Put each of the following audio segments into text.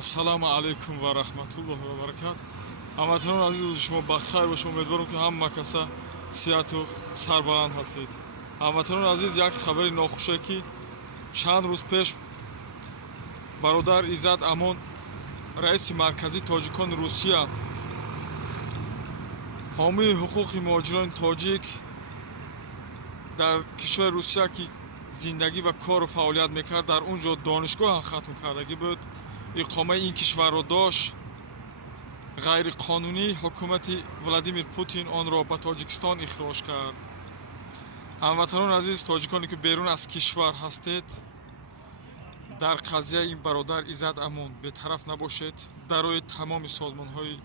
Ассалому алейкум ва рахматуллоҳи ва баракат. Ҳамватанони азиз, рӯзи шумо бахайр бошад. Умедворам ки ҳама каса сиҳату сарбаланд ҳастед. Ҳамватанони азиз, як хабари нохуше ки чанд рӯз пеш бародар Иззат Амон, раиси марказии тоҷикони Русия, ҳомии ҳуқуқи муҳоҷирони тоҷик дар кишвари Русия ки зиндагӣ ва кору фаъолият мекард, дар унҷо донишгоҳам хатм кардагӣ буд. иқомаи ин кишварро дошт. ғайриқонунӣ ҳукумати Владимир Путин онро ба Тоҷикистон ихроҷ кард. ҳамватанони азиз, тоҷиконе ки берун аз кишвар ҳастед, дар қазияи ин бародар Иззат Амон бетараф набошед. дар рӯи тамоми созмонҳои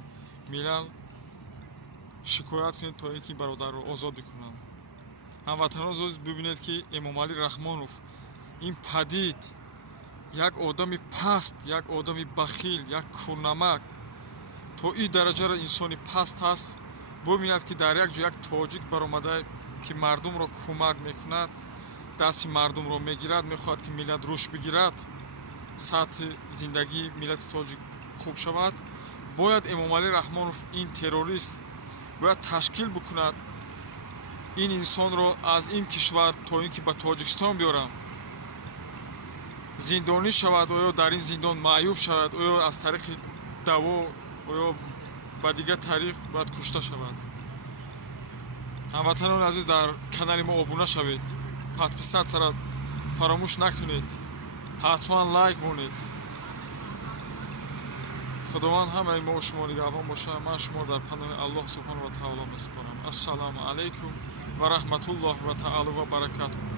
милал шикоят кунед то ин ки бародарро озод бикунанд. ҳамватанони азиз, бибинед ки Эмомалӣ Раҳмонов, ин падид як одами паст, як одами бахил, як курнамак, то ин дараҷаро инсони паст ҳаст. бибинад ки дар як ҷо як тоҷик баромада ки мардумро кӯмак мекунад, дасти мардумро мегирад, мехоҳад ки миллат рушд бигирад, сатҳи зиндагии миллати тоҷик хуб шавад. бояд Эмомалӣ Раҳмонов, ин террорист, бояд ташкил бикунад ин инсонро аз ин кишвар то ин ки ба Тоҷикистон биёрам, зиндонӣ шавад, оё дар ин зиндон маъюб шавад, оё аз тариқи даво, оё ба дигар тариқ бояд кушта шавад. ҳамватанони азиз, дар канали мо обуна шавед, подписатсияро фаромӯш накунед, ҳатман лайк монед. худованд ҳамаи мо шумо нигаҳбон бошад. ман шуморо дар паноҳи Аллоҳ субҳанаҳу ва таоло месупорам. ассалому алайкум ва раҳматуллоҳи ва таоло ва баракатуҳ.